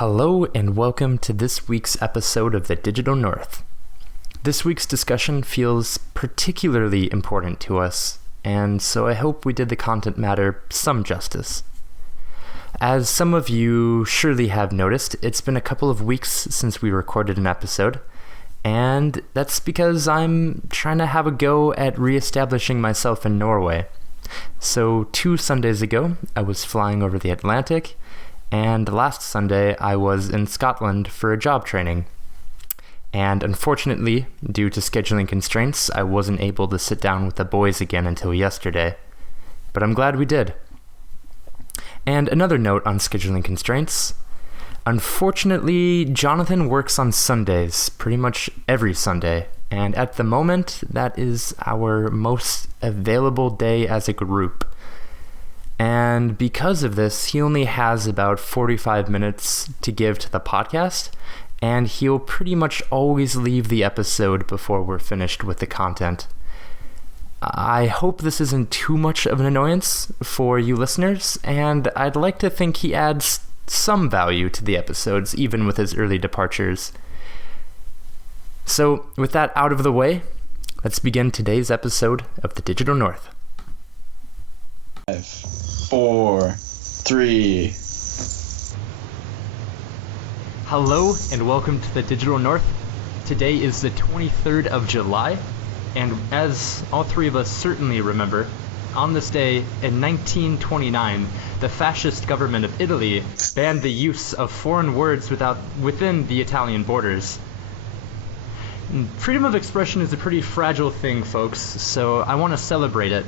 Hello and welcome to this week's episode of the Digital North. This week's discussion feels particularly important to us, and so I hope we did the content matter some justice. As some of you surely have noticed, it's been a couple of weeks since we recorded an episode, and that's because I'm trying to have a go at re-establishing myself in Norway. So 2 Sundays ago, I was flying over the Atlantic, and last Sunday I was in Scotland for a job training. And unfortunately, due to scheduling constraints, I wasn't able to sit down with the boys again until yesterday. But I'm glad we did. And another note on scheduling constraints. Unfortunately, Jonathan works on Sundays, pretty much every Sunday. And at the moment, that is our most available day as a group. And because of this, he only has about 45 minutes to give to the podcast, and he'll pretty much always leave the episode before we're finished with the content. I hope this isn't too much of an annoyance for you listeners, and I'd like to think he adds some value to the episodes, even with his early departures. So, with that out of the way, let's begin today's episode of the Digital North. 5, 4, 3. Hello and welcome to the Digital North. Today is the 23rd of July, and as all three of us certainly remember, on this day in 1929, the fascist government of Italy banned the use of foreign words within the Italian borders. Freedom of expression is a pretty fragile thing, folks, so I want to celebrate it.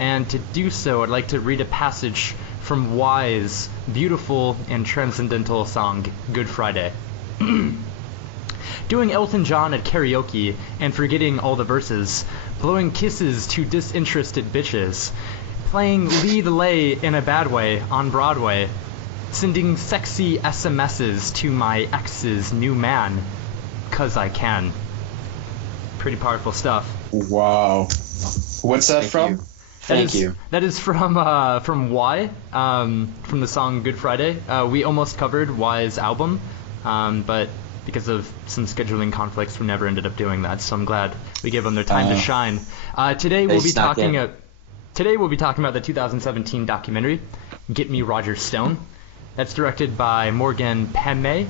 And to do so, I'd like to read a passage from Why's beautiful and transcendental song, Good Friday. Doing Elton John at karaoke and forgetting all the verses, blowing kisses to disinterested bitches, playing lead lay in a bad way on Broadway, sending sexy SMSs to my ex's new man, 'cause I can. Pretty powerful stuff. Wow. What's that from? Thank you. That is from Why, from the song Good Friday. We almost covered Why's album, but because of some scheduling conflicts, we never ended up doing that. So I'm glad we gave them their time to shine. Today we'll be talking about the 2017 documentary Get Me Roger Stone. That's directed by Morgan Penmay,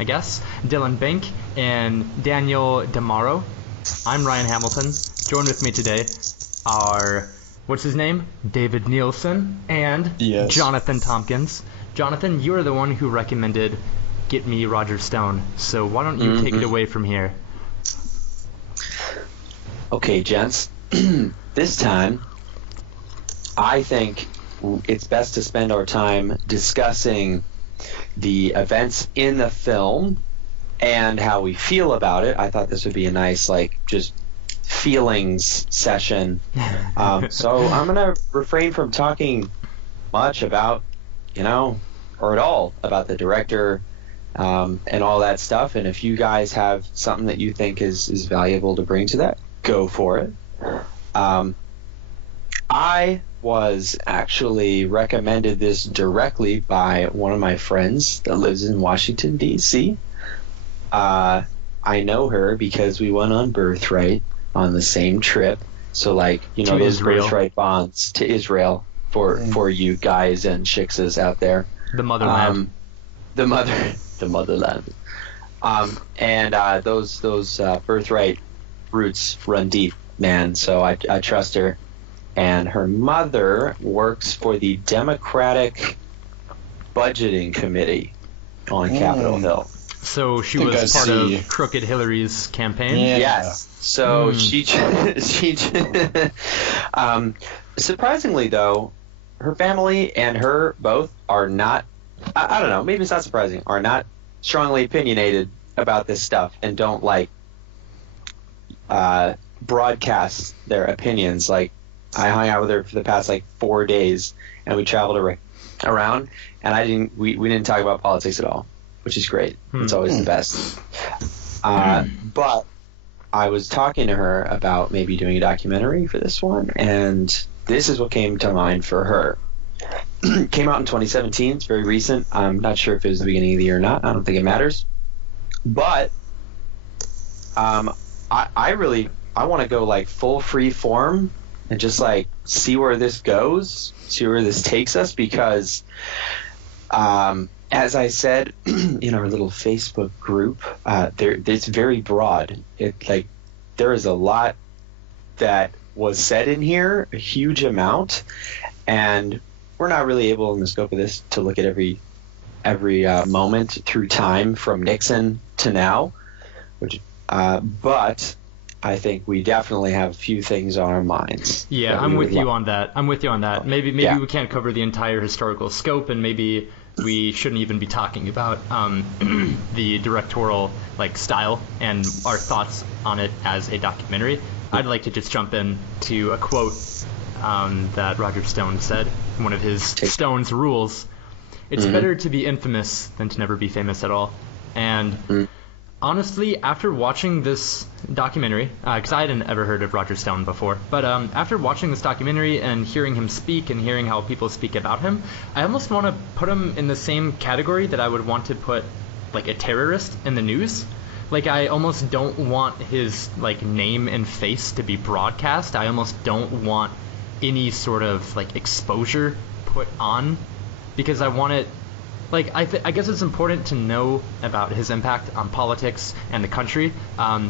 I guess, Dylan Bank, and Daniel Damaro. I'm Ryan Hamilton. Join with me today are, what's his name? David Nielsen and Yes. Jonathan Tompkins. Jonathan, you are the one who recommended Get Me Roger Stone, so why don't you take it away from here? Okay, gents. This time, I think it's best to spend our time discussing the events in the film and how we feel about it. I thought this would be a nice, just feelings session. So I'm going to refrain from talking much about, or at all about the director and all that stuff. And if you guys have something that you think is valuable to bring to that, go for it. I was actually recommended this directly by one of my friends that lives in Washington, D.C. I know her because we went on Birthright on the same trip. So those Israel. Birthright bonds to Israel for you guys and chickses out there. The motherland. The motherland. And those Birthright roots run deep, man. So I trust her. And her mother works for the Democratic Budgeting Committee on Capitol Hill. So she was part of Crooked Hillary's campaign? Yeah. Yes. So she surprisingly though, her family and her both are not, I don't know, maybe it's not surprising, are not strongly opinionated about this stuff and don't broadcast their opinions. I hung out with her for the past 4 days and we traveled around and we didn't talk about politics at all, which is great. It's always the best. But I was talking to her about maybe doing a documentary for this one, and this is what came to mind for her. came out in 2017. It's very recent. I'm not sure if it was the beginning of the year or not. I don't think it matters. But I want to go like full free form and just like see where this goes, see where this takes us, because as I said in our little Facebook group, it's very broad. There is a lot that was said in here, a huge amount, and we're not really able in the scope of this to look at every moment through time from Nixon to now, but I think we definitely have a few things on our minds. Yeah, I'm with you on that. Maybe we can't cover the entire historical scope, and maybe we shouldn't even be talking about the directorial style and our thoughts on it as a documentary. I'd like to just jump in to a quote that Roger Stone said, one of his Stone's rules. It's better to be infamous than to never be famous at all. And honestly, after watching this documentary, because I hadn't ever heard of Roger Stone before, but after watching this documentary and hearing him speak and hearing how people speak about him, I almost want to put him in the same category that I would want to put a terrorist in the news. I almost don't want his name and face to be broadcast. I almost don't want any sort of exposure put on, because I want it. I guess it's important to know about his impact on politics and the country,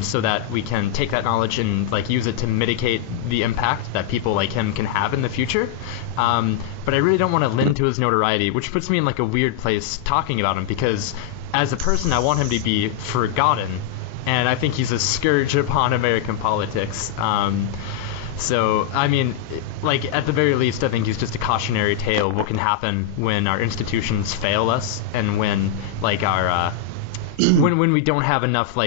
so that we can take that knowledge and use it to mitigate the impact that people like him can have in the future. But I really don't want to lend to his notoriety, which puts me in a weird place talking about him, because as a person I want him to be forgotten, and I think he's a scourge upon American politics. So, I mean, at the very least, I think he's just a cautionary tale of what can happen when our institutions fail us, and when, our, when we don't have enough,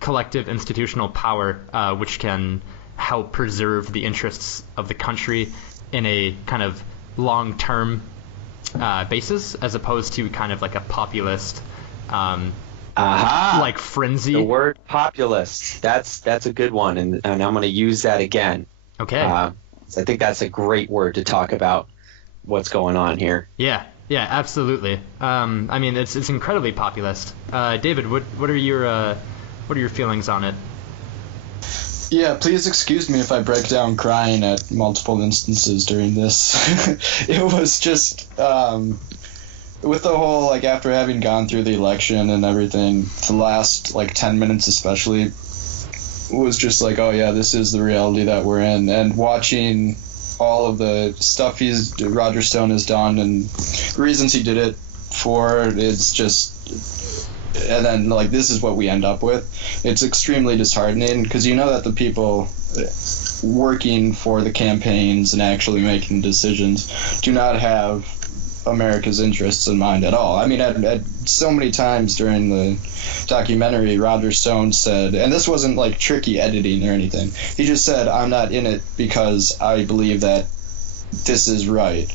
collective institutional power, which can help preserve the interests of the country in a kind of long-term basis, as opposed to kind of a populist, frenzy. The word populist, that's a good one, and I'm going to use that again. Okay. So I think that's a great word to talk about what's going on here. Yeah, absolutely. I mean, it's incredibly populist. David, what are your feelings on it? Yeah, please excuse me if I break down crying at multiple instances during this. It was just with the whole after having gone through the election and everything, the last 10 minutes especially was just oh yeah, this is the reality that we're in, and watching all of the stuff Roger Stone has done and the reasons he did it for, it's just, and then this is what we end up with. It's extremely disheartening, because that the people working for the campaigns and actually making decisions do not have America's interests in mind at all. I mean, at so many times during the documentary, Roger Stone said, and this wasn't tricky editing or anything, he just said, I'm not in it because I believe that this is right.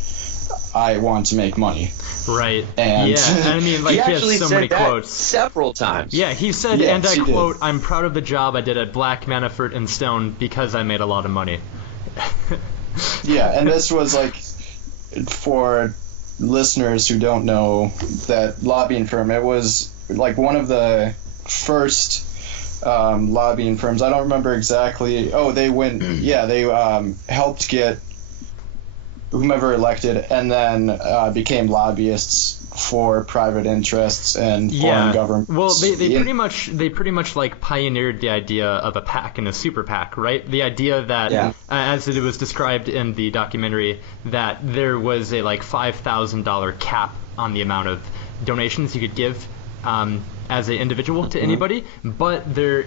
I want to make money. Right. And yeah, and I mean, he has actually so said many that quotes several times. Yeah, he said, yes, and I quote, did. I'm proud of the job I did at Black, Manafort, and Stone because I made a lot of money. Yeah, and this was for listeners who don't know that lobbying firm, it was one of the first lobbying firms. I don't remember exactly. Oh, they went. Yeah, they helped get whomever elected, and then became lobbyists for private interests and foreign governments. Well, they pretty much pioneered the idea of a PAC and a super PAC, right? The idea that, as it was described in the documentary, that there was a $5,000 cap on the amount of donations you could give as an individual to anybody, but there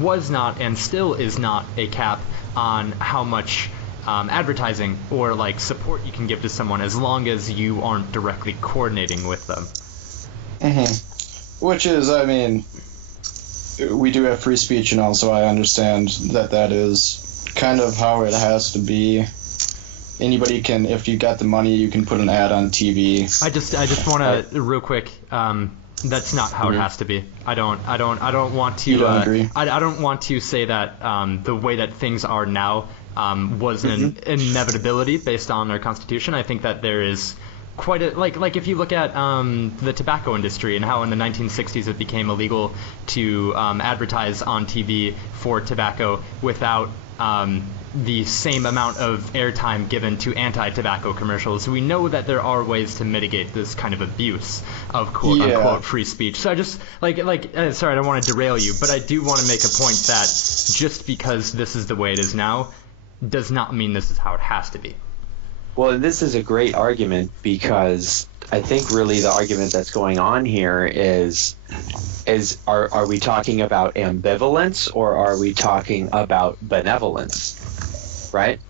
was not and still is not a cap on how much advertising or support you can give to someone, as long as you aren't directly coordinating with them. Which is, I mean, we do have free speech, and also I understand that is kind of how it has to be. Anybody can, if you got the money, you can put an ad on TV. I just want to real quick. That's not how it has to be. I don't want to. You don't agree? I don't want to say that the way that things are now was an inevitability based on our Constitution. I think that there is quite a like if you look at the tobacco industry and how in the 1960s it became illegal to advertise on TV for tobacco without the same amount of airtime given to anti-tobacco commercials. We know that there are ways to mitigate this kind of abuse of quote unquote free speech. So I just sorry, I don't want to derail you, but I do want to make a point that just because this is the way it is now does not mean this is how it has to be. Well, this is a great argument because I think really the argument that's going on here is are we talking about ambivalence or are we talking about benevolence? Right?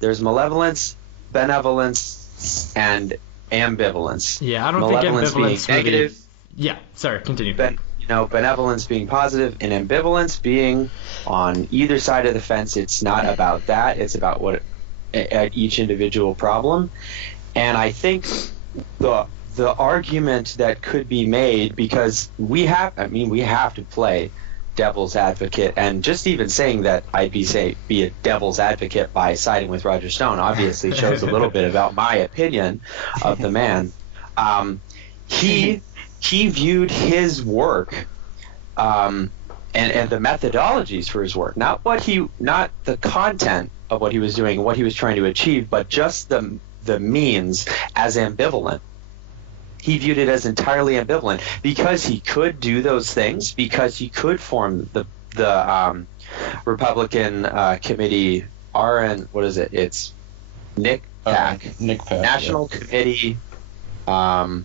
There's malevolence, benevolence, and ambivalence. Yeah, I don't think ambivalence being negative. Really... Yeah, sorry, continue. Benevolence being positive and ambivalence being on either side of the fence. It's not about that. It's about what at each individual problem. And I think the argument that could be made, because we have to play devil's advocate, and just even saying that I'd be a devil's advocate by siding with Roger Stone obviously shows a little bit about my opinion of the man. He viewed his work and the methodologies for his work, not the content of what he was doing, what he was trying to achieve, but just the means, as ambivalent. He viewed it as entirely ambivalent because he could do those things, because he could form the Republican committee, what is it? It's NICPAC, National Committee to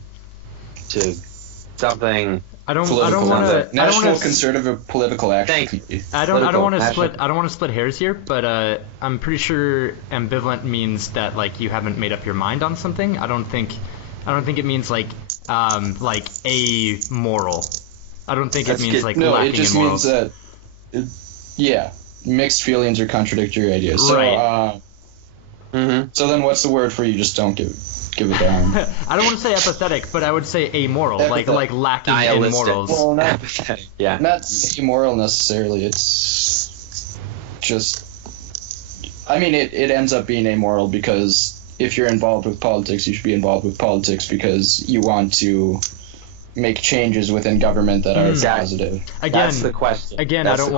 something. National Conservative Political Action Committee. I don't want to split hairs here, but I'm pretty sure ambivalent means that like you haven't made up your mind on something. I don't think it means like amoral. I don't think it means like lacking in morals. No, it just means that mixed feelings or contradictory ideas. So, right. So then what's the word for you just don't give it down? I don't want to say apathetic, but I would say amoral, like lacking in morals. Well, not apathetic. Yeah. Not amoral necessarily. It's just, I mean, it ends up being amoral because if you're involved with politics, you should be involved with politics because you want to make changes within government that are positive. Again, that's the question. Again, I don't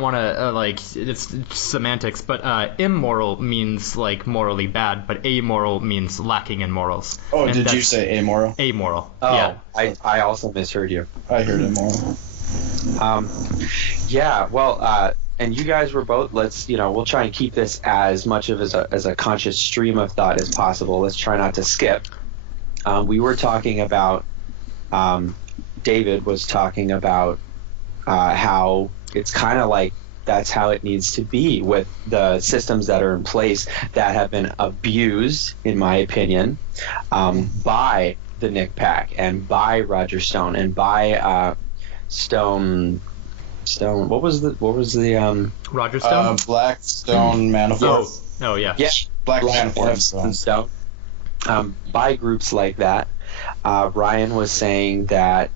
want to like it's semantics, but immoral means like morally bad, but amoral means lacking in morals. Oh, and did you say amoral? Amoral. Oh, yeah. I also misheard you. I heard immoral. Yeah. Well, and you guys were both. We'll try and keep this as much of as a conscious stream of thought as possible. Let's try not to skip. We were talking about. David was talking about how it's kind of like that's how it needs to be with the systems that are in place that have been abused, in my opinion, by the NICPAC and by Roger Stone and by Stone. What was the Roger Stone? Blackstone Manafort. Oh yeah. Yeah. Black Manafort Stone. By groups like that. Ryan was saying that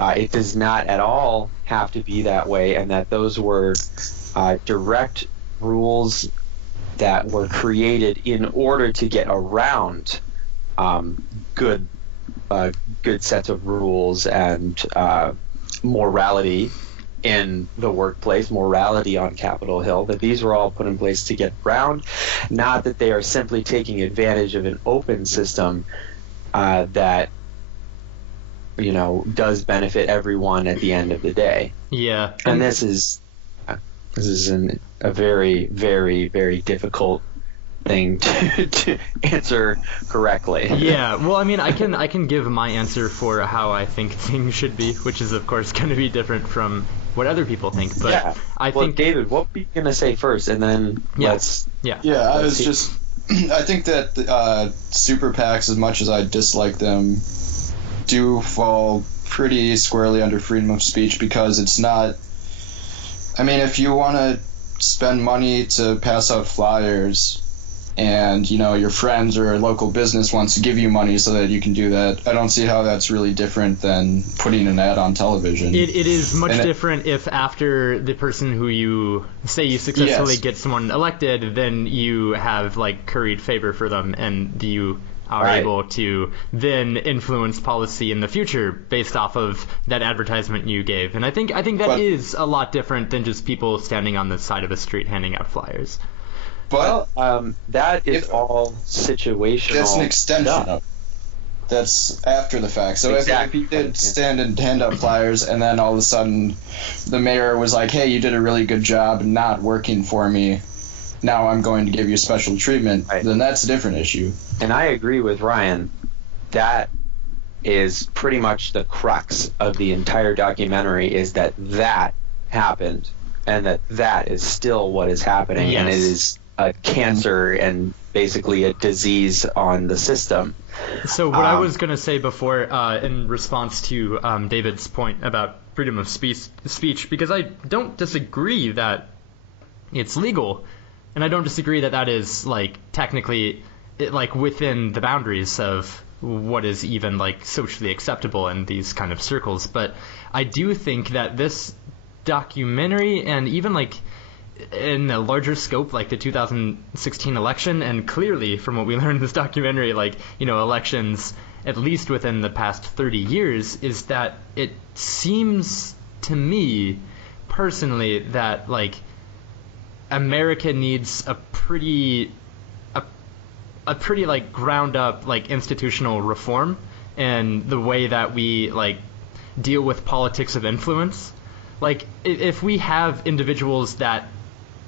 it does not at all have to be that way, and that those were direct rules that were created in order to get around good sets of rules and morality in the workplace, morality on Capitol Hill, that these were all put in place to get around, not that they are simply taking advantage of an open system that does benefit everyone at the end of the day. Yeah. And this is a very, very, very difficult thing to answer correctly. Yeah. Well, I mean, I can give my answer for how I think things should be, which is of course going to be different from what other people think. But yeah. I think David, what were you going to say first, and then let's. Yeah. I was just. I think that super PACs, as much as I dislike them, do fall pretty squarely under freedom of speech because it's not. I mean, if you want to spend money to pass out flyers, and your friends or a local business wants to give you money so that you can do that, I don't see how that's really different than putting an ad on television. It is much different if after the person who you successfully Yes. get someone elected, then you have curried favor for them, and you are Right. able to then influence policy in the future based off of that advertisement you gave. And I think that is a lot different than just people standing on the side of a street handing out flyers. But that is all situational. that's an extension stuff. of that's after the fact. So Exactly. if you did stand and hand out flyers, and then all of a sudden the mayor was like, hey, you did a really good job not working for me, now I'm going to give you special treatment, Right. then that's a different issue. And I agree with Ryan. That is pretty much the crux of the entire documentary, is that happened, and that is still what is happening, and it Yes. is a cancer and basically a disease on the system. So what I was going to say before, in response to David's point about freedom of speech, because I don't disagree that it's legal, and I don't disagree that that is technically within the boundaries of what is even socially acceptable in these kind of circles. But I do think that this documentary, and even in a larger scope, the 2016 election, and clearly from what we learned in this documentary, elections at least within the past 30 years, is that it seems to me personally that America needs a pretty ground up institutional reform in the way that we deal with politics of influence. If we have individuals that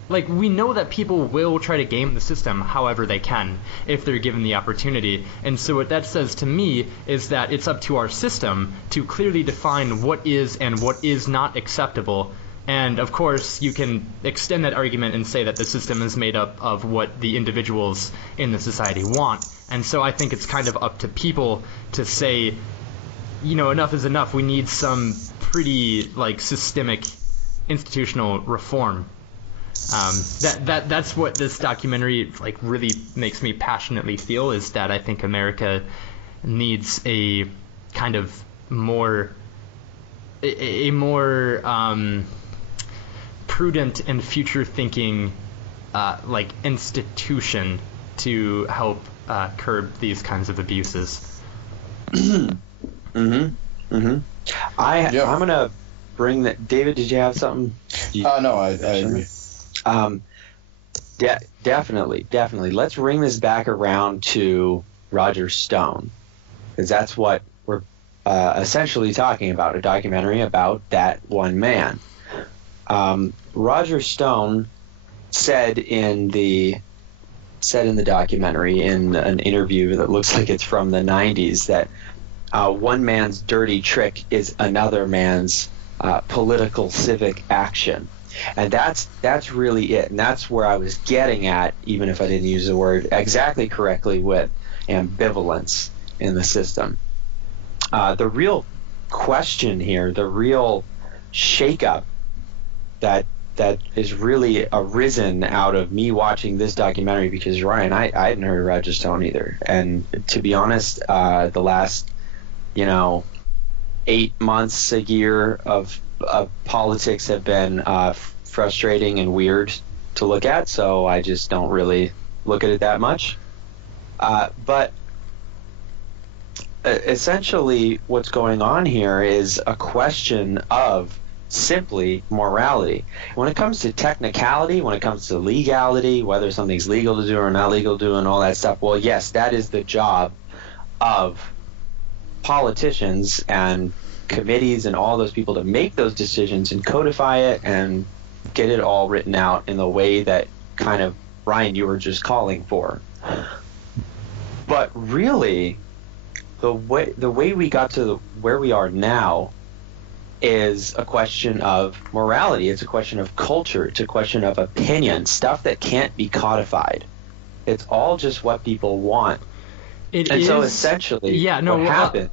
we know that people will try to game the system however they can if they're given the opportunity. And so what that says to me is that it's up to our system to clearly define what is and what is not acceptable. And of course, you can extend that argument and say that the system is made up of what the individuals in the society want. And so I think it's kind of up to people to say, enough is enough. We need some pretty systemic institutional reform. That's what this documentary really makes me passionately feel, is that I think America needs a kind of more prudent and future thinking institution to help curb these kinds of abuses. I'm gonna bring that. David, did you have something? No, I agree. Definitely. Let's bring this back around to Roger Stone, because that's what we're essentially talking about, a documentary about that one man. Roger Stone said in the documentary, in an interview that looks like it's from the 90s, that one man's dirty trick is another man's political civic action. And that's really it. And that's where I was getting at, even if I didn't use the word exactly correctly, with ambivalence in the system. The real question here, the real shakeup that is really arisen out of me watching this documentary, because Ryan, I hadn't heard of Roger Stone either. And to be honest, the last 8 months, a year of politics have been frustrating and weird to look at, so I just don't really look at it that much. But essentially what's going on here is a question of simply morality. When it comes to technicality, when it comes to legality, whether something's legal to do or not legal to do and all that stuff, well, yes, that is the job of politicians and committees and all those people to make those decisions and codify it and get it all written out in the way that kind of, Ryan, you were just calling for. But really, the way we got to where we are now is a question of morality. It's a question of culture. It's a question of opinion, stuff that can't be codified. It's all just what people want. So essentially, what happened...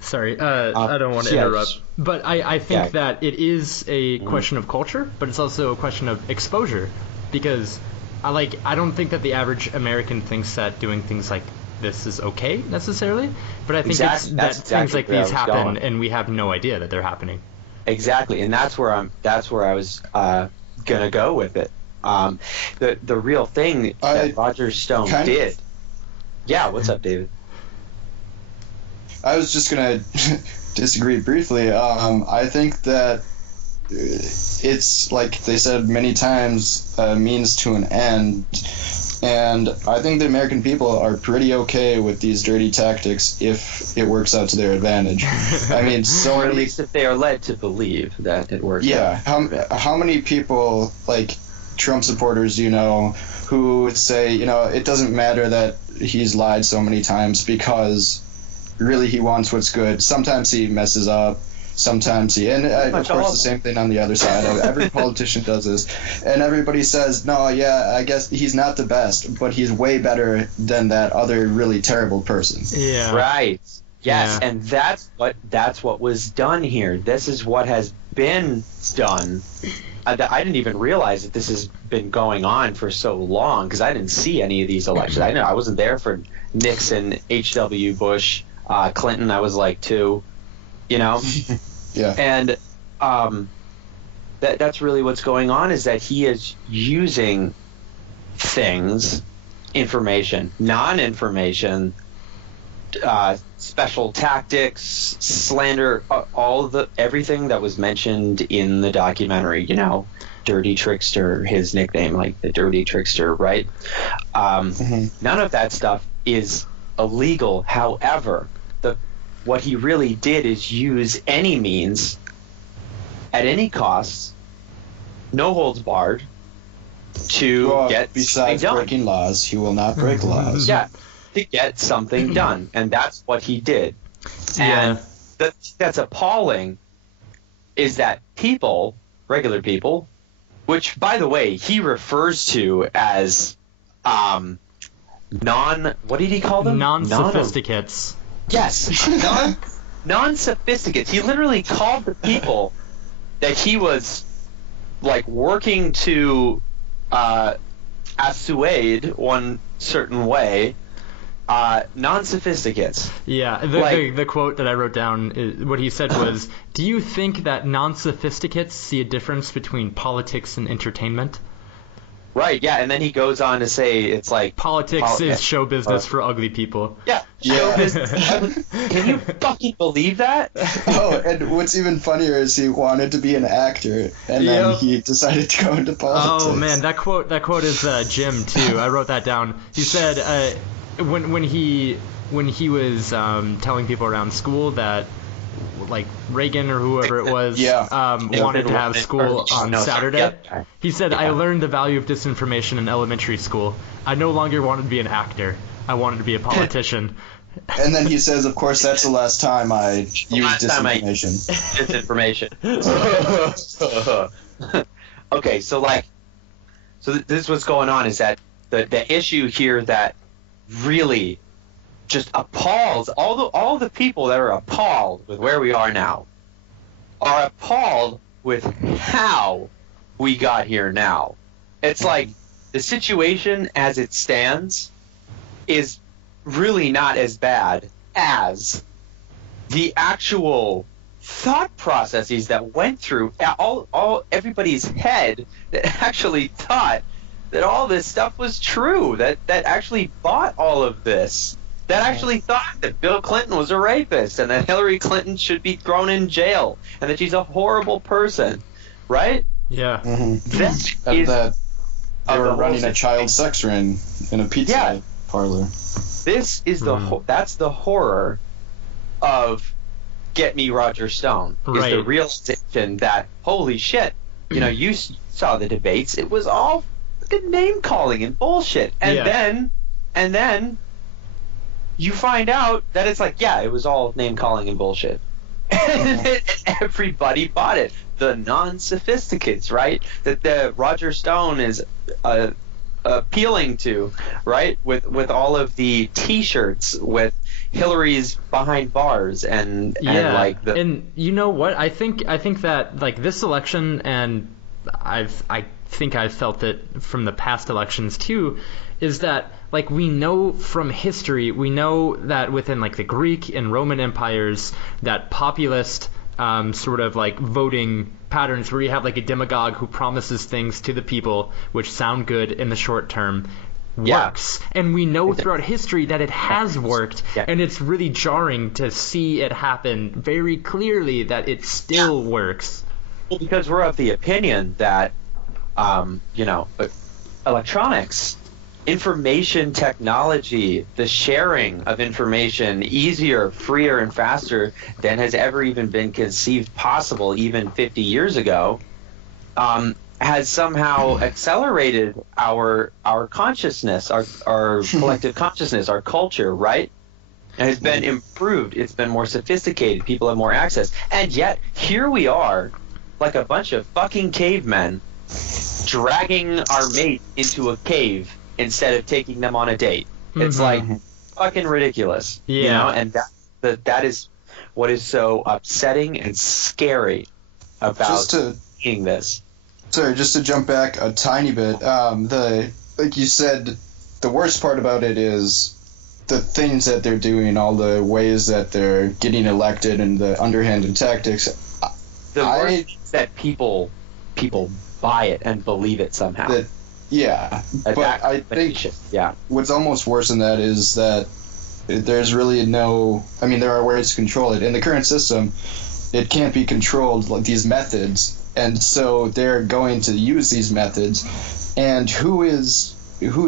sorry, I don't want to interrupt. But I think that it is a question of culture, but it's also a question of exposure. Because I don't think that the average American thinks that doing things like this is okay necessarily, but I think Exactly. it's that things like where I these was happen going. and we have no idea that they're happening. Exactly, and that's where I was gonna go with it. The real thing that Roger Stone did. Yeah, what's up, David? I was just gonna disagree briefly. I think that it's like they said many times, a means to an end, and I think the American people are pretty okay with these dirty tactics if it works out to their advantage. I mean, or at least if they are led to believe that it works. Yeah, how many people like Trump supporters do you know who would say, it doesn't matter that he's lied so many times because really he wants what's good. Sometimes he messes up. Sometimes of course the same thing on the other side. Every politician does this. And everybody says, no, yeah, I guess he's not the best, but he's way better than that other really terrible person. Yeah. Right. Yes, yeah. And that's what was done here. This is what has been done. I didn't even realize that this has been going on for so long because I didn't see any of these elections. I wasn't there for Nixon, H.W. Bush, Clinton. I was like 2, Yeah. And that's really what's going on, is that he is using things, information, non-information, special tactics, slander, everything that was mentioned in the documentary, Dirty Trickster, his nickname, like the Dirty Trickster, right? None of that stuff is illegal. However, what he really did is use any means, at any cost, no holds barred, to get besides something done. Breaking laws, he will not break laws. Yeah, to get something done, and that's what he did. Yeah. And that's appalling is that people, regular people, which, by the way, he refers to as what did he call them? Non-sophisticates. Yes, non-sophisticates. He literally called the people that he was like working to assuade one certain way, non-sophisticates. Yeah, the quote that I wrote down, what he said was, "Do you think that non-sophisticates see a difference between politics and entertainment?" Right, yeah, and then he goes on to say it's like... Politics is show business for ugly people. Yeah, show business. Can you fucking believe that? Oh, and what's even funnier is he wanted to be an actor, and then he decided to go into politics. Oh, man, that quote is Jim, too. I wrote that down. He said when he was telling people around school that like Reagan or whoever it was wanted to have school on Saturday. He said, I learned the value of disinformation in elementary school. I no longer wanted to be an actor. I wanted to be a politician. And then he says, of course, that's the last time I used disinformation. Okay, so this is what's going on, is that the issue here that really just appalls all the people that are appalled with where we are now are appalled with how we got here now. It's like the situation as it stands is really not as bad as the actual thought processes that went through everybody's head that actually thought that all this stuff was true, that actually bought all of this. That actually thought that Bill Clinton was a rapist and that Hillary Clinton should be thrown in jail and that she's a horrible person, right? Yeah. Mm-hmm. That they were running a child sex ring in a pizza parlor. This is that's the horror of Get Me Roger Stone. Is the realization that, holy shit, you saw the debates. It was all fucking name calling and bullshit. And then you find out that it's like, it was all name-calling and bullshit. And everybody bought it. The non-sophisticates, right? That the Roger Stone is appealing to, right? With all of the T-shirts with Hillary's behind bars and like the... And you know what? I think that like this election and I think I've felt it from the past elections too, is that like we know from history, we know that within like the Greek and Roman empires, that populist sort of like voting patterns where you have like a demagogue who promises things to the people which sound good in the short term works. And we know throughout history that it has worked, and it's really jarring to see it happen very clearly that it still works. Well, because we're of the opinion that electronics, information technology, the sharing of information easier, freer, and faster than has ever even been conceived possible even 50 years ago, has somehow accelerated our consciousness, our collective consciousness, our culture, right? And it's been improved. It's been more sophisticated. People have more access. And yet, here we are, like a bunch of fucking cavemen, dragging our mate into a cave instead of taking them on a date. It's like fucking ridiculous. Yeah. You know? And that is what is so upsetting and scary about seeing this. Sorry, just to jump back a tiny bit, like you said, the worst part about it is the things that they're doing, all the ways that they're getting elected, and the underhanded tactics. The worst is that people buy it and believe it somehow. But I think what's almost worse than that is that there's really no. I mean, there are ways to control it. In the current system, it can't be controlled like these methods. And so they're going to use these methods, and who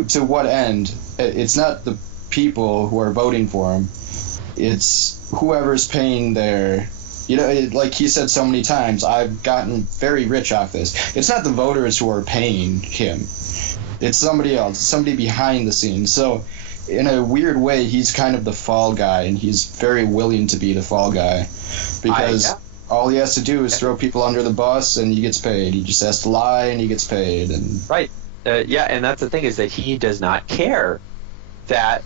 to what end? It's not the people who are voting for him. It's whoever's paying their, like he said so many times, I've gotten very rich off this. It's not the voters who are paying him. It's somebody else, somebody behind the scenes. So in a weird way, he's kind of the fall guy, and he's very willing to be the fall guy because all he has to do is throw people under the bus, and he gets paid. He just has to lie, and he gets paid. And right, and that's the thing, is that he does not care that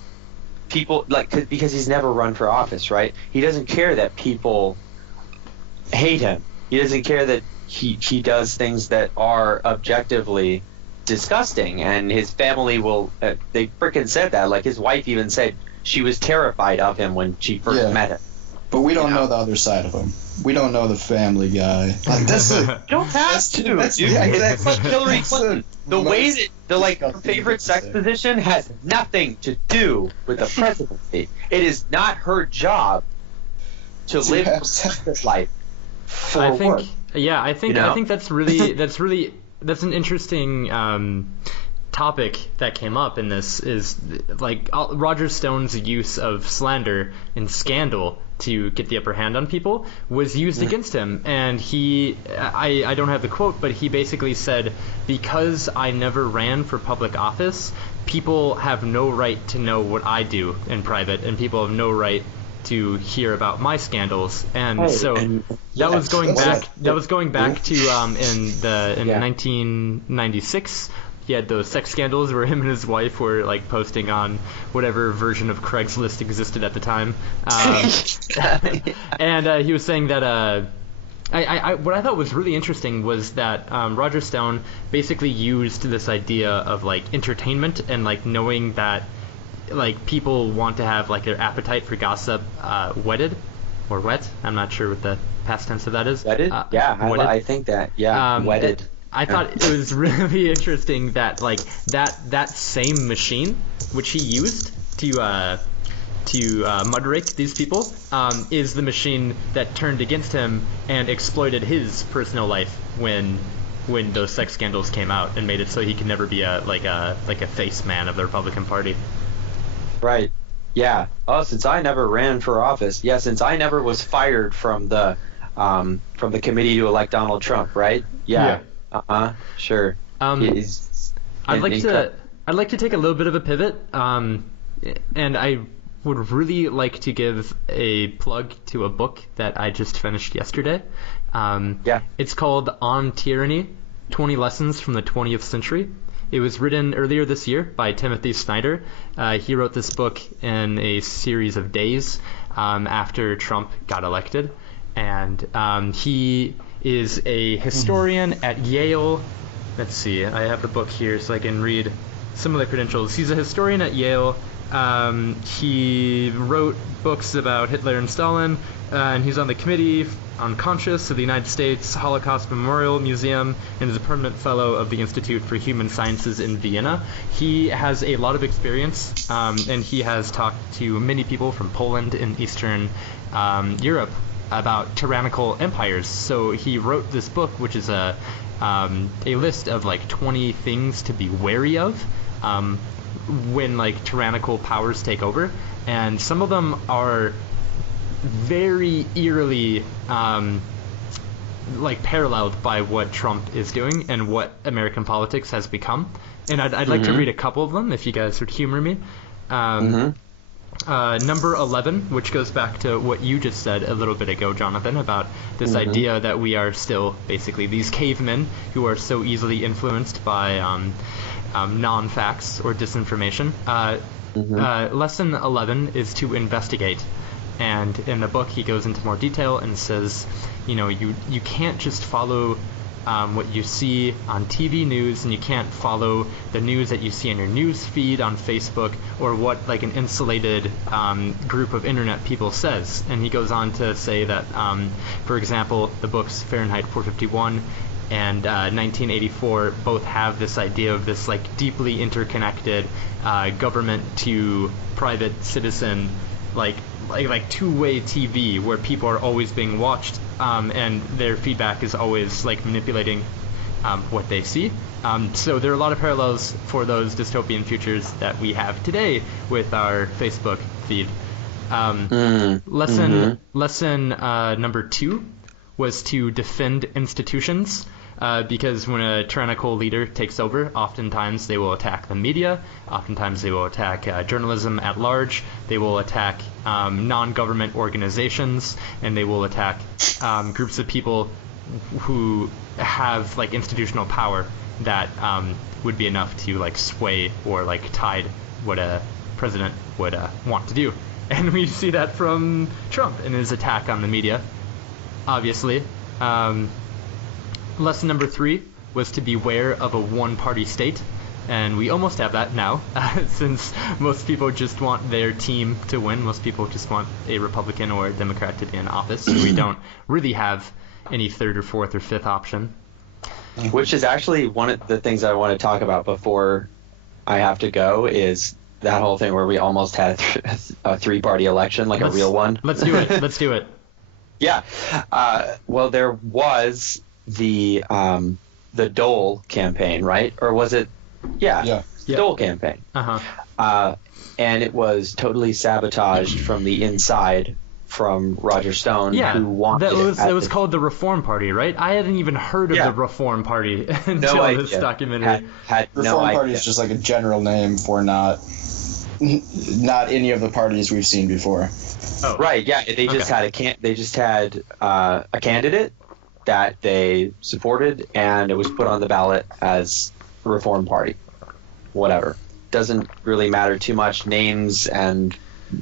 people because he's never run for office, right? He doesn't care that people hate him. He doesn't care that he does things that are objectively disgusting, and his family will. They frickin' said that. Like his wife even said she was terrified of him when she first met him. But we don't know the other side of him. We don't know the family guy. Like that's you don't have to, dude. It's like Hillary Clinton. The way that her favorite sex position has nothing to do with the presidency. It is not her job to live a life. I think that's an interesting topic that came up in this, is like Roger Stone's use of slander and scandal to get the upper hand on people was used against him, and I don't have the quote, but he basically said, because I never ran for public office, people have no right to know what I do in private, and people have no right to hear about my scandals. And that was going back to in 1996. He had those sex scandals where him and his wife were like posting on whatever version of Craigslist existed at the time, and he was saying that what I thought was really interesting was that Roger Stone basically used this idea of like entertainment and like knowing that like people want to have like their appetite for gossip whetted or wet. I'm not sure what the past tense of that is. Wetted? I think that. Wetted. I thought it was really interesting that like that same machine which he used to mudrake these people is the machine that turned against him and exploited his personal life when those sex scandals came out and made it so he could never be a face man of the Republican Party. Right. Yeah. Oh, since I never ran for office. Yeah, since I never was fired from the committee to elect Donald Trump, right? Yeah. Sure. I'd like to take a little bit of a pivot, and I would really like to give a plug to a book that I just finished yesterday. It's called On Tyranny: 20 Lessons from the 20th Century. It was written earlier this year by Timothy Snyder. He wrote this book in a series of days after Trump got elected, and he is a historian at Yale. Let's see, I have the book here so I can read some of the credentials. He's a historian at Yale. He wrote books about Hitler and Stalin, and he's on the Committee on Conscience of the United States Holocaust Memorial Museum, and is a permanent fellow of the Institute for Human Sciences in Vienna. He has a lot of experience, and he has talked to many people from Poland and Eastern Europe about tyrannical empires. So he wrote this book, which is a list of like 20 things to be wary of when like tyrannical powers take over, and some of them are very eerily like paralleled by what Trump is doing and what American politics has become. And I'd like to read a couple of them if you guys would humor me. Number 11, which goes back to what you just said a little bit ago, Jonathan, about this idea that we are still basically these cavemen who are so easily influenced by non-facts or disinformation. Lesson 11 is to investigate. And in the book, he goes into more detail and says, you can't just follow what you see on TV news, and you can't follow the news that you see in your news feed on Facebook, or what like an insulated group of internet people says. And he goes on to say that, for example, the books Fahrenheit 451 and 1984 both have this idea of this like deeply interconnected government to private citizen like two-way TV where people are always being watched, and their feedback is always like manipulating what they see. So there are a lot of parallels for those dystopian futures that we have today with our Facebook feed. Lesson number 2 was to defend institutions. Because when a tyrannical leader takes over, oftentimes they will attack the media, oftentimes they will attack journalism at large, they will attack non-government organizations, and they will attack groups of people who have like institutional power that would be enough to like sway or like tide what a president would want to do. And we see that from Trump and his attack on the media, obviously. Lesson number 3 was to beware of a one-party state, and we almost have that now, since most people just want their team to win. Most people just want a Republican or a Democrat to be in office, so we don't really have any third or fourth or fifth option. Which is actually one of the things I want to talk about before I have to go, is that whole thing where we almost had a three-party election, like a real one. Let's do it. Let's do it. Yeah. Well, there was the Dole campaign, right? Or was it? Yeah. Dole campaign. And it was totally sabotaged from the inside from Roger Stone, who wanted it was called the Reform Party, right? I hadn't even heard of the Reform Party until this documentary. Reform Party is just like a general name for not any of the parties we've seen before. Oh. Right, yeah. They just had a candidate that they supported, and it was put on the ballot as the Reform Party. Whatever. Doesn't really matter too much. Names and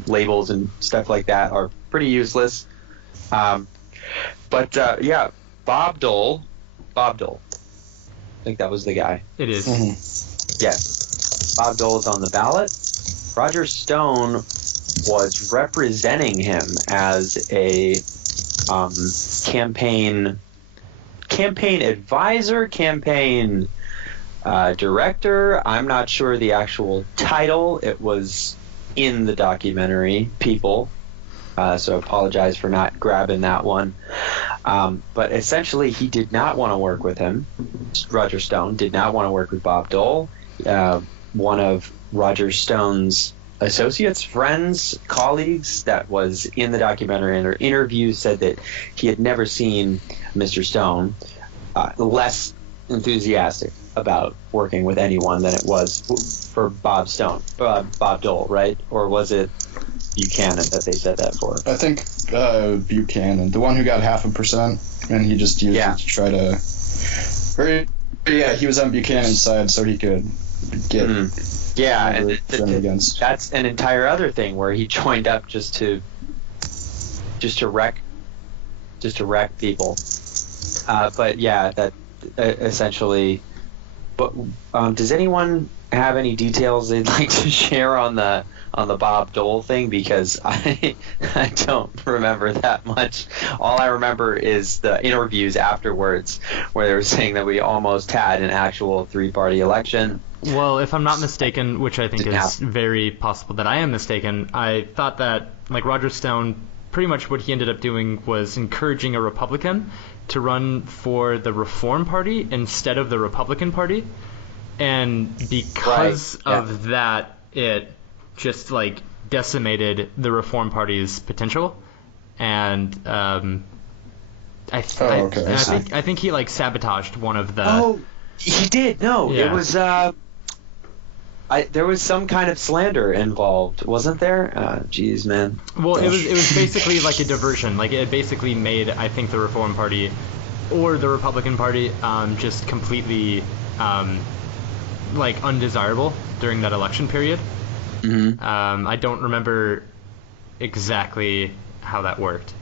labels and stuff like that are pretty useless. Bob Dole. I think that was the guy. It is. Yeah. Bob Dole is on the ballot. Roger Stone was representing him as a campaign advisor, campaign director. I'm not sure the actual title. It was in the documentary, people. So I apologize for not grabbing that one. But essentially, he did not want to work with him. Roger Stone did not want to work with Bob Dole. One of Roger Stone's associates, friends, colleagues that was in the documentary in her interview said that he had never seen Mr. Stone less enthusiastic about working with anyone than it was for Bob Dole, right? Or was it Buchanan that they said that for? I think Buchanan, the one who got 0.5%, and he just used it to try to. He was on Buchanan's side, so he could get. And that's an entire other thing where he joined up just to wreck people. But yeah, that essentially. But does anyone have any details they'd like to share on the Bob Dole thing? Because I don't remember that much. All I remember is the interviews afterwards where they were saying that we almost had an actual 3-party election. Well, if I'm not mistaken, which I think is very possible that I am mistaken, I thought that like Roger Stone, pretty much what he ended up doing was encouraging a Republican to run for the Reform Party instead of the Republican Party, and because of that, it just like decimated the Reform Party's potential, and I think he like sabotaged one of the. Oh, he did. No, yeah. It was. There was some kind of slander involved, wasn't there? Jeez, man. Well, it was basically like a diversion. Like it basically made, I think, the Reform Party or the Republican Party just completely like undesirable during that election period. Mm-hmm. I don't remember exactly how that worked.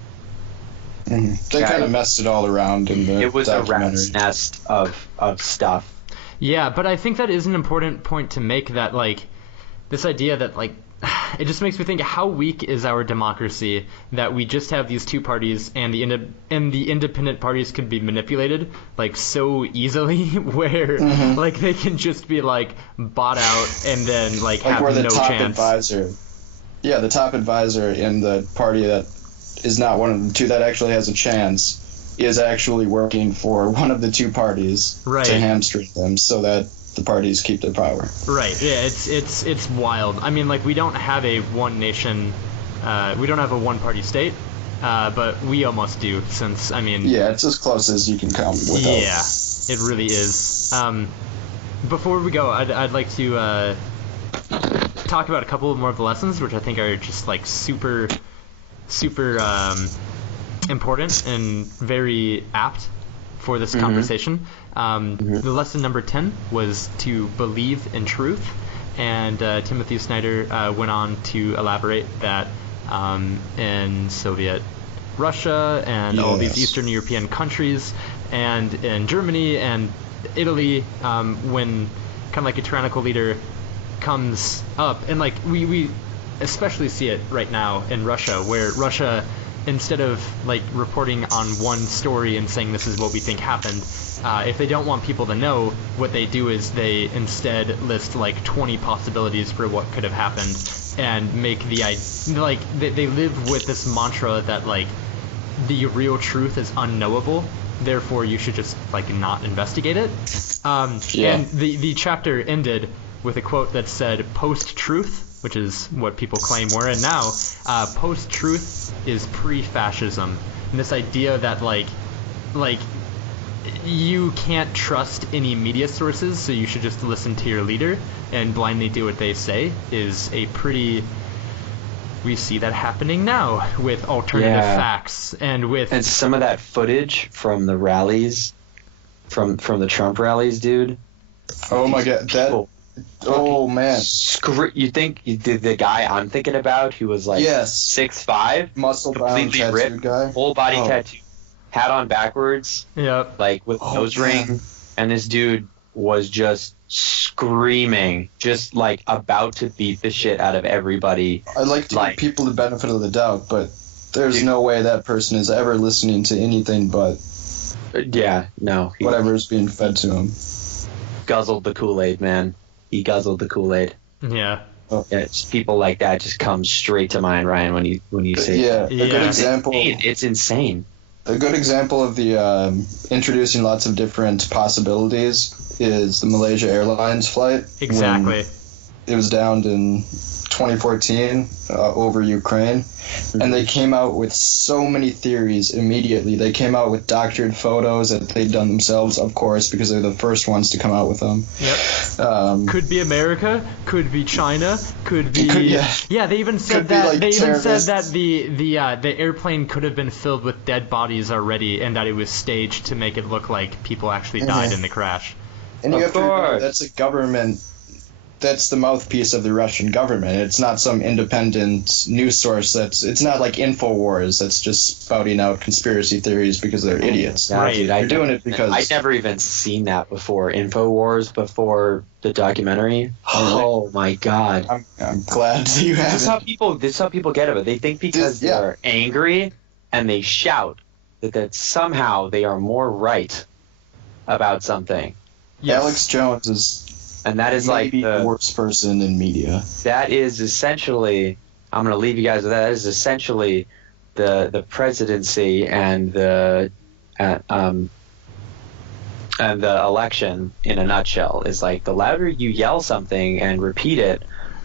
Mm-hmm. They kind of messed it all around in the It was documentary. a rat's nest of stuff. Yeah, but I think that is an important point to make, that like this idea that like it just makes me think, how weak is our democracy that we just have these two parties and the independent parties could be manipulated like so easily where like they can just be like bought out and then like have where the no top chance. advisor, the top advisor in the party that is not one of the two that actually has a chance is actually working for one of the two parties to hamstring them so that the parties keep their power. Right. Yeah. It's wild. I mean, like we don't have a one nation, we don't have a one party state, but we almost do. Since I mean. Yeah, it's as close as you can come without. Yeah, it really is. Before we go, I'd like to talk about a couple more of the lessons, which I think are just like super important and very apt for this conversation. The lesson number 10 was to believe in truth, and Timothy Snyder went on to elaborate that in Soviet Russia and all these Eastern European countries and in Germany and Italy, when kind of like a tyrannical leader comes up, and like we especially see it right now in Russia, where Russia, instead of like reporting on one story and saying this is what we think happened, if they don't want people to know, what they do is they instead list like 20 possibilities for what could have happened, and make they live with this mantra that like the real truth is unknowable, therefore you should just like not investigate it. And the chapter ended with a quote that said, "Post-truth," which is what people claim we're in now, post-truth is pre-fascism. And this idea that like you can't trust any media sources, so you should just listen to your leader and blindly do what they say, is a pretty... We see that happening now with alternative facts and with... And some of that footage from the rallies, from the Trump rallies, dude. Oh my god, that... Oh man! You think the guy I'm thinking about, who was like 6'5", muscle-bound tattooed ripped, guy, full body tattoo, hat on backwards, like with nose ring, and this dude was just screaming, just like about to beat the shit out of everybody. I like to give people the benefit of the doubt, but there's no way that person is ever listening to anything but whatever is being fed to him. Guzzled the Kool-Aid, man. He guzzled the Kool-Aid. Yeah. It's people like that just come straight to mind, Ryan, when you say a good example. It's insane. A good example of the introducing lots of different possibilities is the Malaysia Airlines flight. Exactly. It was downed in 2014 over Ukraine, and they came out with so many theories immediately. They came out with doctored photos that they'd done themselves, of course, because they're the first ones to come out with them. Yep. Could be America, could be China, could be they even said that like the airplane could have been filled with dead bodies already, and that it was staged to make it look like people actually died in the crash. And you have to remember, that's a government that's the mouthpiece of the Russian government. It's not some independent news source it's not like InfoWars that's just spouting out conspiracy theories because they're idiots. Right. Dude, They're doing it because I'd never even seen that before. InfoWars before the documentary. Oh my God. I'm glad you have. This is how people get it. They think because they're angry and they shout that somehow they are more right about something. Yes. Alex Jones is. And that is maybe the worst person in media. That is essentially, I'm going to leave you guys with that. That is essentially the presidency and the election in a nutshell. Is like the louder you yell something and repeat it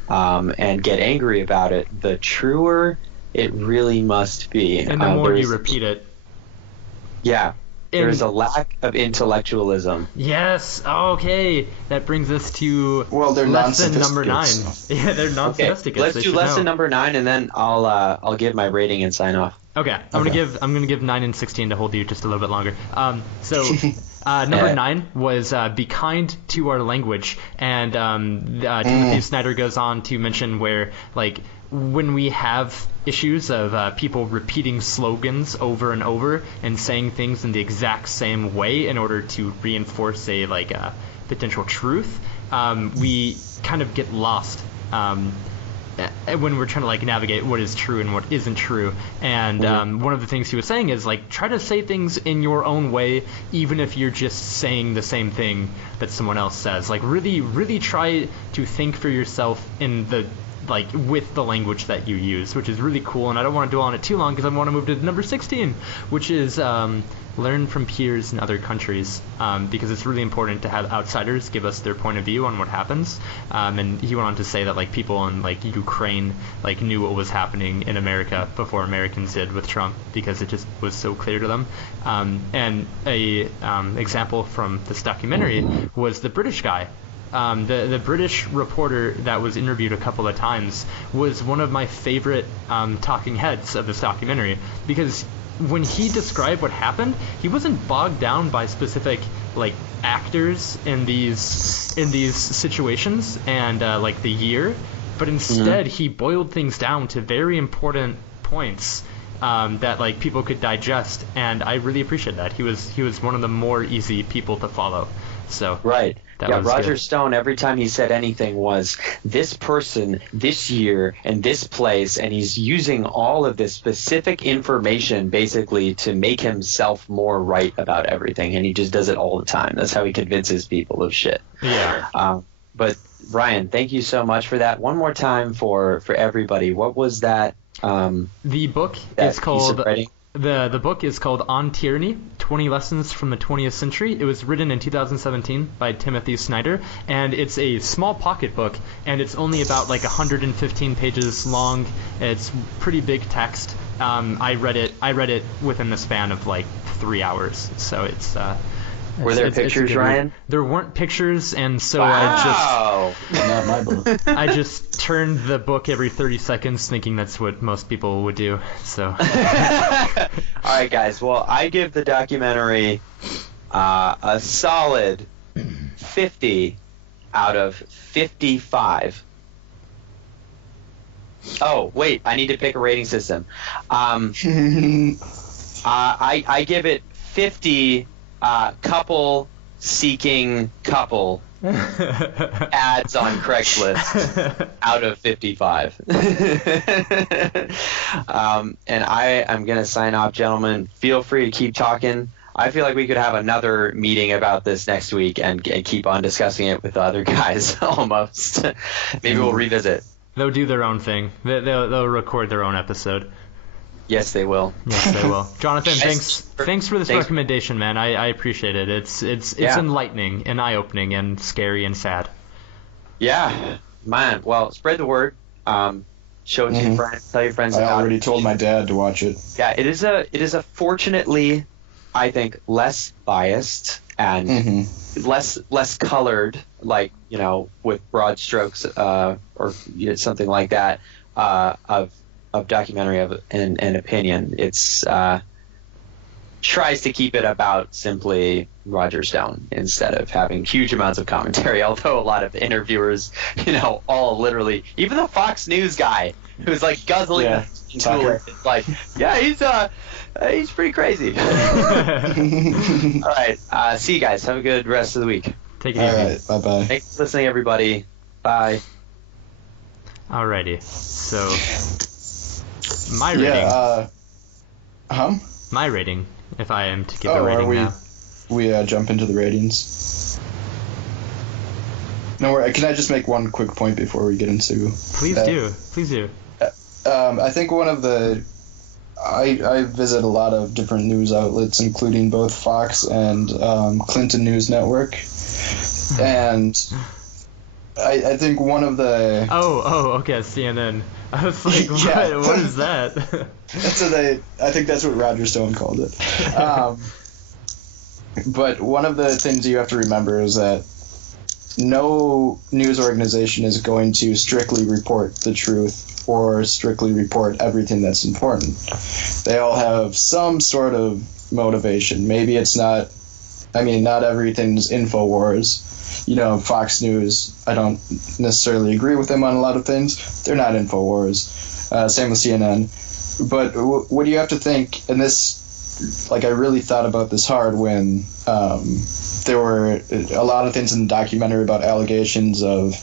and get angry about it, the truer it really must be. And the more you repeat it. Yeah. There's a lack of intellectualism. Yes. Okay. That brings us to they're lesson number 9. Yeah, they're non-sophisticates. Let's do lesson number 9, and then I'll give my rating and sign off. Okay. I'm gonna give 9 and 16 to hold you just a little bit longer. So number 9 was be kind to our language, and Timothy Snyder goes on to mention where like when we have issues of people repeating slogans over and over and saying things in the exact same way in order to reinforce a potential truth, we kind of get lost when we're trying to like navigate what is true and what isn't true. And one of the things he was saying is like try to say things in your own way, even if you're just saying the same thing that someone else says. Like really try to think for yourself in the like with the language that you use, which is really cool. And I don't want to dwell on it too long because I want to move to number 16, which is learn from peers in other countries, because it's really important to have outsiders give us their point of view on what happens. And he went on to say that like people in like Ukraine like knew what was happening in America before Americans did with Trump, because it just was so clear to them. And a example from this documentary was the British guy. The British reporter that was interviewed a couple of times was one of my favorite talking heads of this documentary, because when he described what happened, he wasn't bogged down by specific like actors in these situations and like the year, but instead he boiled things down to very important points that like people could digest, and I really appreciate that. He was one of the more easy people to follow. So right. Yeah, Roger good. Stone, every time he said anything was this person, this year, and this place, and he's using all of this specific information basically to make himself more right about everything, and he just does it all the time. That's how he convinces people of shit. Yeah. But Ryan, thank you so much for that. One more time for everybody. What was that? The book is called The book is called On Tyranny, 20 Lessons from the 20th Century. It was written in 2017 by Timothy Snyder, and it's a small pocket book, and it's only about like 115 pages long. It's pretty big text. I read it within the span of like 3 hours, so it's Were there pictures, Ryan? There weren't pictures, and so wow. Not my book. I just turned the book every 30 seconds, thinking that's what most people would do. So. All right, guys. Well, I give the documentary a solid 50 out of 55. Oh, wait. I need to pick a rating system. I give it 50. Couple seeking couple ads on Craigslist out of 55. And I am going to sign off, gentlemen. Feel free to keep talking. I feel like we could have another meeting about this next week and keep on discussing it with the other guys almost. Maybe we'll revisit. They'll do their own thing. They'll record their own episode. Yes, they will. Yes, they will. Jonathan, thanks for this recommendation, man. I appreciate it. It's enlightening and eye-opening and scary and sad. Yeah, man. Well, spread the word. Show it to your friends. Tell your friends about it. I already told my dad to watch it. Yeah, it is a fortunately, I think, less biased and less colored, like, you know, with broad strokes or something like that of documentary of an opinion. It's tries to keep it about simply Roger Stone instead of having huge amounts of commentary. Although a lot of interviewers, all literally, even the Fox News guy who's like guzzling Tucker. it's like, yeah, he's pretty crazy. All right, see you guys. Have a good rest of the week. Take it All easy. right, bye-bye. Thanks for listening, everybody. Bye. Alrighty. So, my rating. My rating, if I am to give a rating now. We jump into the ratings. No, can I just make one quick point before we get into Please that? Please do. I think one of the... I visit a lot of different news outlets, including both Fox and Clinton News Network. And I think one of the... Oh, okay, CNN. I was like, what is that? That's what I think that's what Roger Stone called it. But one of the things you have to remember is that no news organization is going to strictly report the truth or strictly report everything that's important. They all have some sort of motivation. Maybe it's not... not everything's InfoWars. Fox News, I don't necessarily agree with them on a lot of things. They're not InfoWars. Same with CNN. But what do you have to think, and this, I really thought about this hard when there were a lot of things in the documentary about allegations of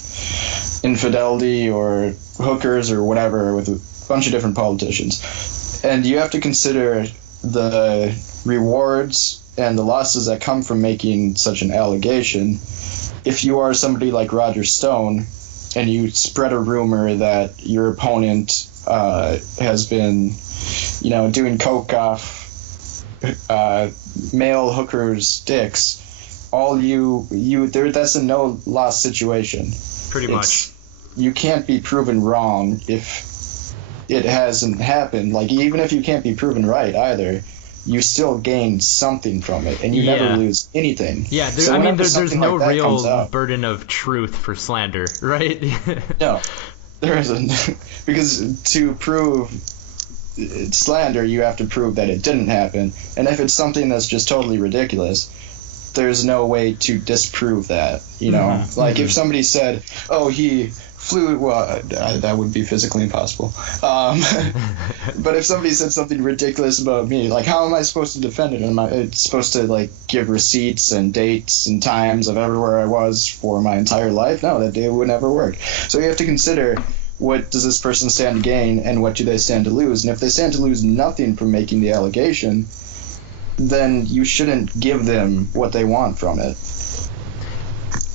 infidelity or hookers or whatever with a bunch of different politicians. And you have to consider the rewards and the losses that come from making such an allegation. If you are somebody like Roger Stone and you spread a rumor that your opponent has been, doing coke off male hookers' dicks, that's a no-loss situation. Pretty much. You can't be proven wrong if it hasn't happened. Even if you can't be proven right either, you still gain something from it, and you never lose anything. Yeah, there's no real burden of truth for slander, right? No, there isn't. Because to prove slander, you have to prove that it didn't happen. And if it's something that's just totally ridiculous, there's no way to disprove that, If somebody said, oh, he flew, that would be physically impossible. But if somebody said something ridiculous about me, how am I supposed to defend it? Am I supposed to give receipts and dates and times of everywhere I was for my entire life? No, that day would never work. So you have to consider, what does this person stand to gain and what do they stand to lose? And if they stand to lose nothing from making the allegation, then you shouldn't give them what they want from it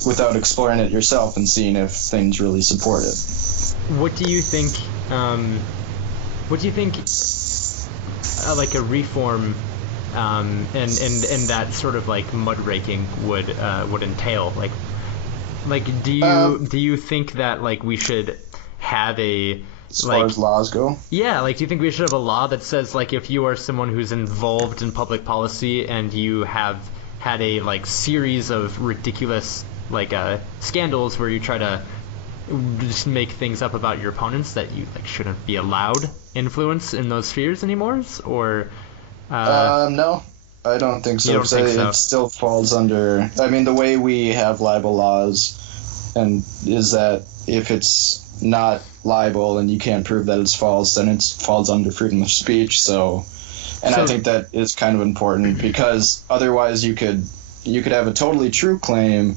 without exploring it yourself and seeing if things really support it. What do you think a reform and that sort of mudraking would entail? Do you think that we should have a... As far as laws go? Yeah, do you think we should have a law that says, if you are someone who's involved in public policy and you have had a, series of ridiculous, scandals where you try to just make things up about your opponents, that you, shouldn't be allowed influence in those spheres anymore? Or... No, I don't think so. You don't think so? It still falls under... the way we have libel laws is that if it's not libel and you can't prove that it's false, then it falls under freedom of speech. I think that is kind of important, because otherwise you could have a totally true claim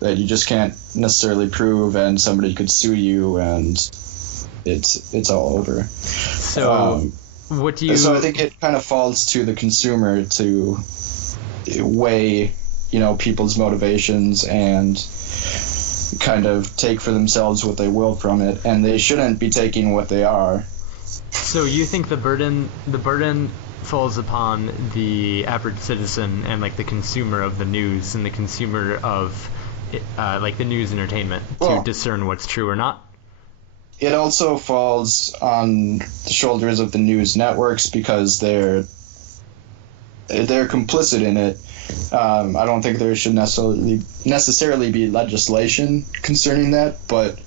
that you just can't necessarily prove, and somebody could sue you, and it's all over. So what do you... So I think it kind of falls to the consumer to weigh, people's motivations and kind of take for themselves what they will from it, and they shouldn't be taking what they are. So you think the burden falls upon the average citizen and the consumer of the news and the consumer of the news entertainment to discern what's true or not? It also falls on the shoulders of the news networks, because they're complicit in it. I don't think there should necessarily be legislation concerning that, but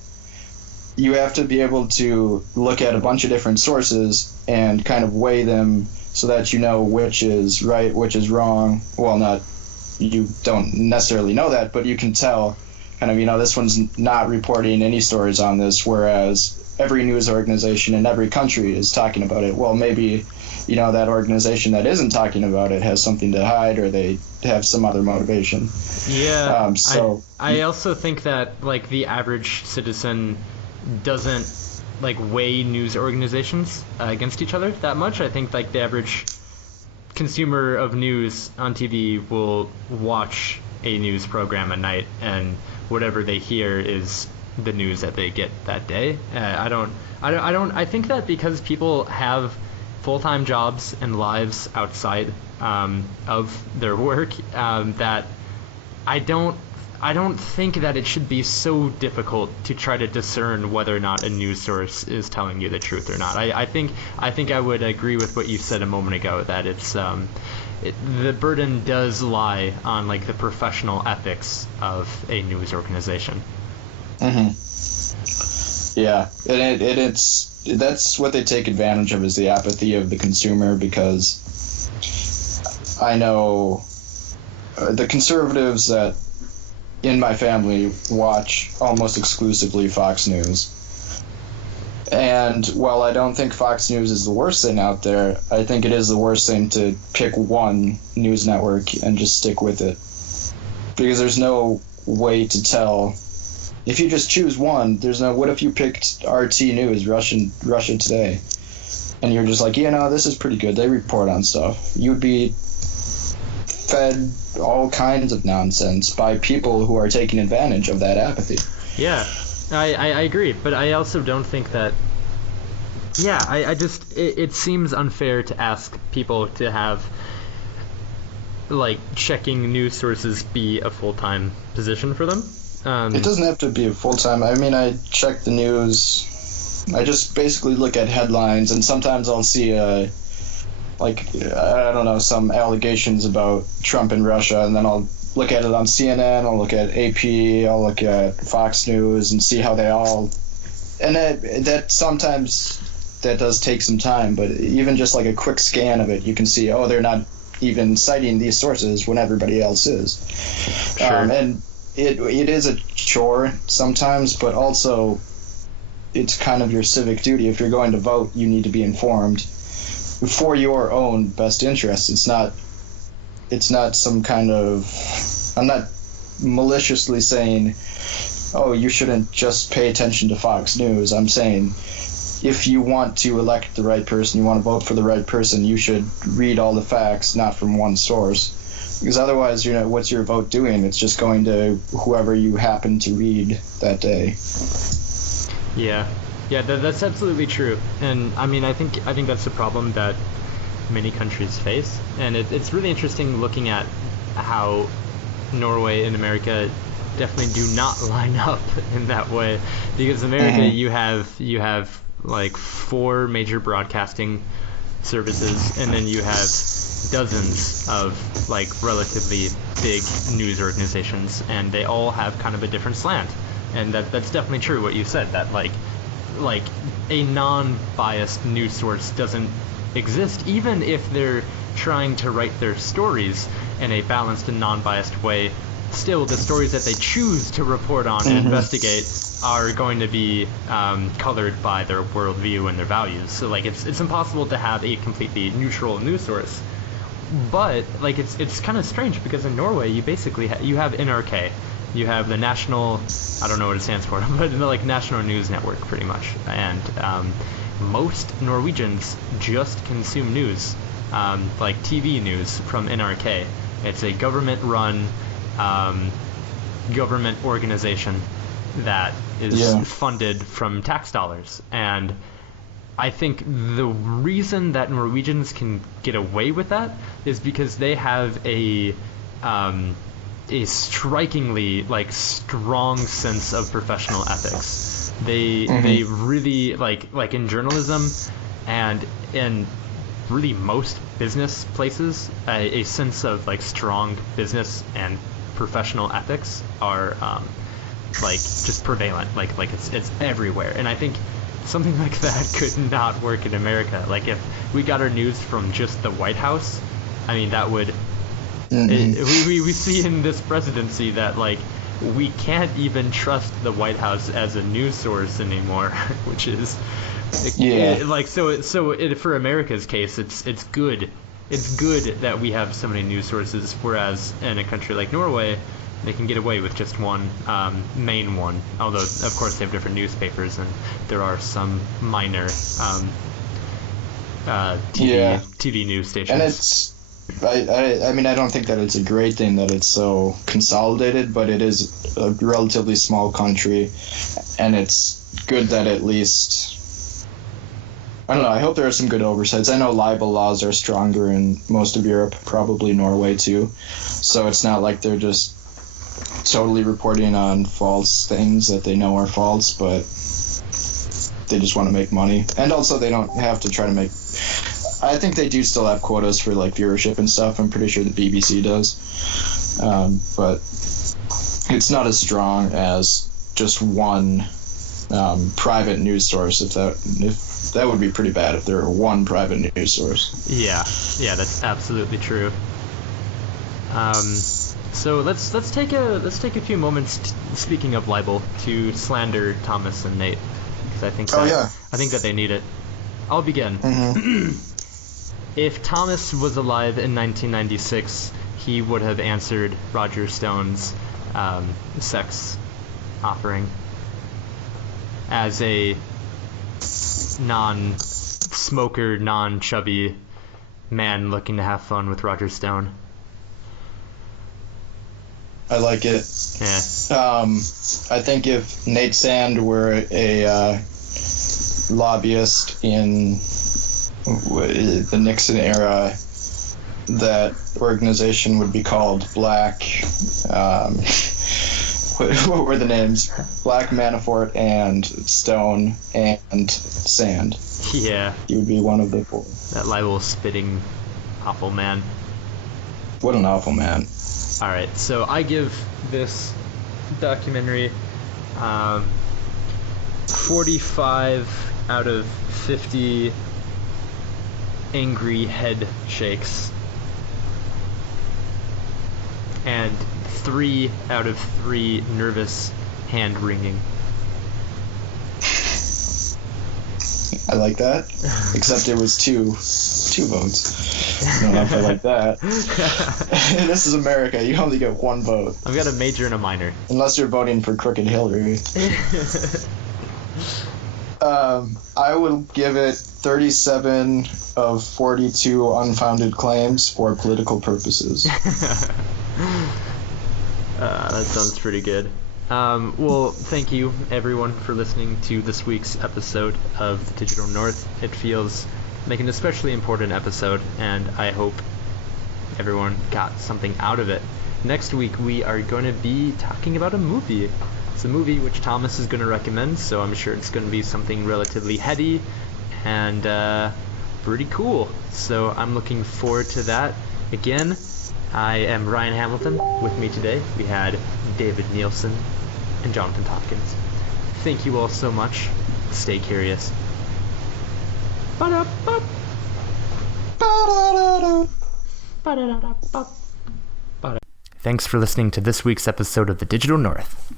you have to be able to look at a bunch of different sources and kind of weigh them so that you know which is right, which is wrong. Well, not, you don't necessarily know that, but you can tell kind of, this one's not reporting any stories on this, whereas every news organization in every country is talking about it. Well, maybe, that organization that isn't talking about it has something to hide, or they have some other motivation. Yeah. I also think that, like, the average citizen doesn't, like, weigh news organizations against each other that much. I think, like, the average consumer of news on TV will watch a news program at night, and whatever they hear is the news that they get that day. I think that because people have full-time jobs and lives outside of their work, that I don't think that it should be so difficult to try to discern whether or not a news source is telling you the truth or not. I think I would agree with what you said a moment ago, that it's the burden does lie on, like, the professional ethics of a news organization. Yeah, and that's what they take advantage of, is the apathy of the consumer, because I know the conservatives that in my family watch almost exclusively Fox News. And while I don't think Fox News is the worst thing out there, I think it is the worst thing to pick one news network and just stick with it. Because there's no way to tell. If you just choose one, what if you picked RT News, Russia Today, and you're just like, this is pretty good, they report on stuff. You'd be fed all kinds of nonsense by people who are taking advantage of that apathy. Yeah. I agree, but I also don't think that. Yeah, it seems unfair to ask people to have, like, checking news sources be a full-time position for them. It doesn't have to be a full-time. I mean, I check the news. I just basically look at headlines, and sometimes I'll see some allegations about Trump and Russia, and then I'll look at it on CNN, I'll look at AP, I'll look at Fox News, and see how they all... And that sometimes that does take some time, but even just like a quick scan of it, you can see, they're not even citing these sources when everybody else is. Sure. And it is a chore sometimes, but also it's kind of your civic duty. If you're going to vote, you need to be informed for your own best interest. It's not some kind of... I'm not maliciously saying, you shouldn't just pay attention to Fox News. I'm saying, if you want to elect the right person, you want to vote for the right person, you should read all the facts, not from one source. Because otherwise, what's your vote doing? It's just going to whoever you happen to read that day. Yeah, that's absolutely true. And I mean, I think that's the problem that many countries face. And it's really interesting looking at how Norway and America definitely do not line up in that way. Because America, you have like 4 major broadcasting services, and then you have dozens of, like, relatively big news organizations, and they all have kind of a different slant. And that's definitely true what you said, that like a non-biased news source doesn't exist, even if they're trying to write their stories in a balanced and non-biased way. Still, the stories that they choose to report on and investigate are going to be colored by their worldview and their values. So, like, it's impossible to have a completely neutral news source. But, like, it's kind of strange, because in Norway you basically you have NRK, you have the national, I don't know what it stands for, but like National News Network, pretty much. And most Norwegians just consume news, like TV news from NRK. It's a government-run government organization that is funded from tax dollars. And I think the reason that Norwegians can get away with that is because they have a strikingly, like, strong sense of professional ethics. They really, like in journalism and in really most business places, a sense of, like, strong business and professional ethics are like just prevalent. Like it's everywhere. And I think something like that could not work in America. Like, if we got our news from just the White House, I mean, that would... we see in this presidency that, like, we can't even trust the White House as a news source anymore, which is... for America's case, it's good. It's good that we have so many news sources, whereas in a country like Norway, they can get away with just one main one. Although, of course, they have different newspapers, and there are some minor TV news stations. And it's... I mean, I don't think that it's a great thing that it's so consolidated, but it is a relatively small country, and it's good that at least... I don't know, I hope there are some good oversights. I know libel laws are stronger in most of Europe, probably Norway too, so it's not like they're just totally reporting on false things that they know are false, but they just want to make money. And also they don't have to try to make... I think they do still have quotas for, like, viewership and stuff. I'm pretty sure the BBC does. But it's not as strong as just one private news source. If that would be pretty bad if there were one private news source. Yeah, that's absolutely true. So let's take a few moments, speaking of libel, to slander Thomas and Nate, because I think that they need it. I'll begin. Mm-hmm. If Thomas was alive in 1996, he would have answered Roger Stone's sex offering as a non-smoker, non-chubby man looking to have fun with Roger Stone. I like it. Yeah. I think if Nate Sand were a lobbyist in the Nixon era, that organization would be called Black... what were the names? Black, Manafort, and Stone, and Sand. Yeah. He would be one of the four. That libel-spitting awful man. What an awful man. Alright, so I give this documentary 45 out of 50 angry head shakes, and 3 out of 3 nervous hand wringing. I like that, except it was two votes. I don't know if I like that. This is America. You only get one vote. I've got a major and a minor. Unless you're voting for Crooked Hillary. I would give it 37 of 42 unfounded claims for political purposes. That sounds pretty good. Well, thank you, everyone, for listening to this week's episode of The Digital North. It feels like an especially important episode, and I hope everyone got something out of it. Next week, we are going to be talking about a movie. It's a movie which Thomas is going to recommend, so I'm sure it's going to be something relatively heady and pretty cool. So I'm looking forward to that. Again, I am Ryan Hamilton. With me today, we had David Nielsen and Jonathan Tompkins. Thank you all so much. Stay curious. Ba-da-ba. Ba-da-da-da. Ba-da-da-da. Ba-da. Thanks for listening to this week's episode of The Digital North.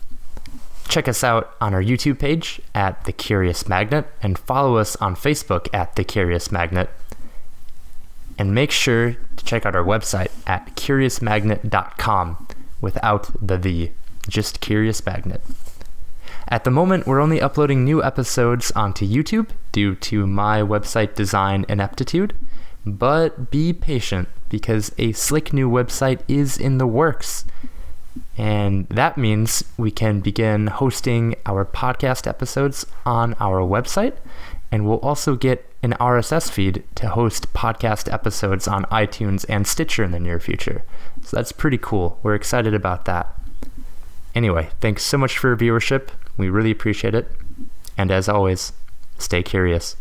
Check us out on our YouTube page at The Curious Magnet, and follow us on Facebook at The Curious Magnet. And make sure to check out our website at curiousmagnet.com without the, just Curious Magnet. At the moment, we're only uploading new episodes onto YouTube due to my website design ineptitude, but be patient because a slick new website is in the works. And that means we can begin hosting our podcast episodes on our website, and we'll also get an RSS feed to host podcast episodes on iTunes and Stitcher in the near future. So that's pretty cool. We're excited about that. Anyway, thanks so much for your viewership. We really appreciate it. And as always, stay curious.